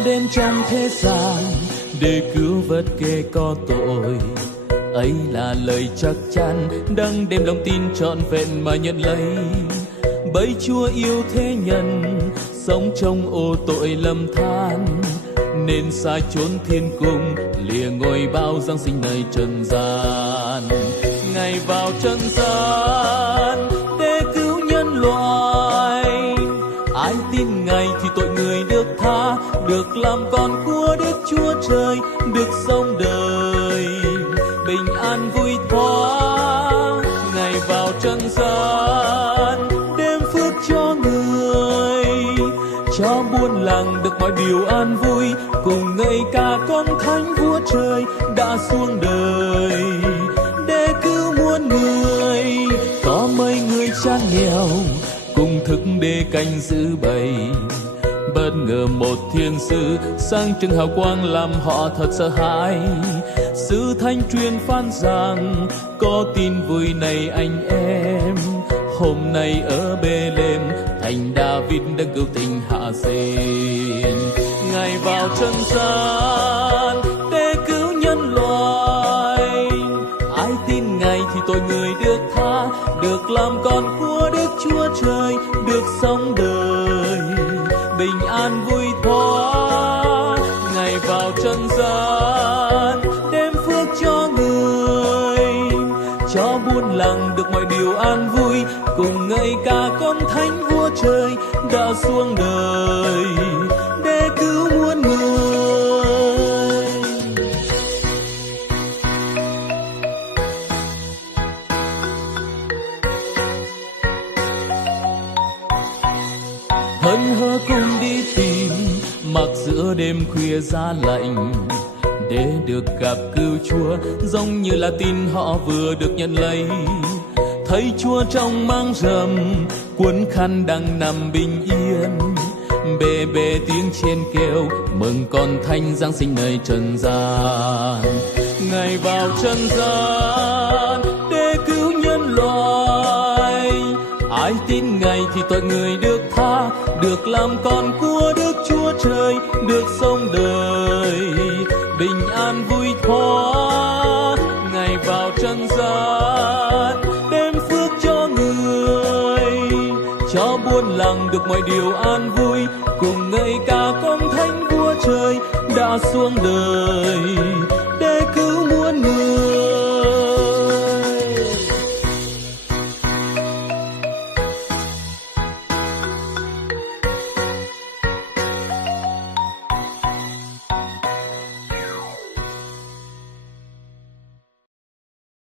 Chúa đến trong thế gian để cứu vớt kẻ có tội. Ấy là lời chắc chắn đang đem lòng tin trọn vẹn mà nhận lấy. Bởi Chúa yêu thế nhân sống trong ô tội lầm than, nên xa chốn thiên cung lìa ngôi bao giáng sinh nơi trần gian. Ngài vào trần gian để cứu nhân loại. Ai tin Ngài thì tội người được tha, được làm con của Đức Chúa Trời, được sống đời bình an vui thoáng. Ngài vào trần gian đem phước cho người, cho buôn làng được mọi điều an vui. Cùng ngợi ca con thánh Vua Trời đã xuống đời để cứu muôn người. Có mấy người chan nghèo cùng thức để canh giữ bầy. Bất ngờ một thiên sứ sang trưng hào quang làm họ thật sợ hãi. Sứ thánh truyền phán rằng có tin vui này anh em, hôm nay ở Bê-lêm thành David đã cứu tình hạ sinh. Ngài vào trần gian để cứu nhân loại. Ai tin Ngài thì tội người được tha, được làm con của Đức Chúa Trời, được sống đời bình an vui thoáng. Ngài vào trần gian đem phước cho người, cho buôn làng được mọi điều an vui. Cùng ngợi ca con thánh Vua Trời đã xuống đời để cứu muôn người. Hân hơ cùng đi tìm, mặc giữa đêm khuya giá lạnh, để được gặp cứu Chúa giống như là tin họ vừa được nhận lấy. Thấy Chúa trong mang rầm, cuốn khăn đang nằm bình yên. Bề bề tiếng trên kêu mừng con thánh giáng sinh nơi trần gian. Ngài vào trần gian để cứu nhân loại. Ai tin Ngài thì tội người được tha, được làm con của Đức Chúa Trời, được sống đời bình an vui thoáng. Ngài vào trần gian đem phước cho người, cho buôn làng được mọi điều an vui. Cùng ngợi ca con thánh Vua Trời đã xuống đời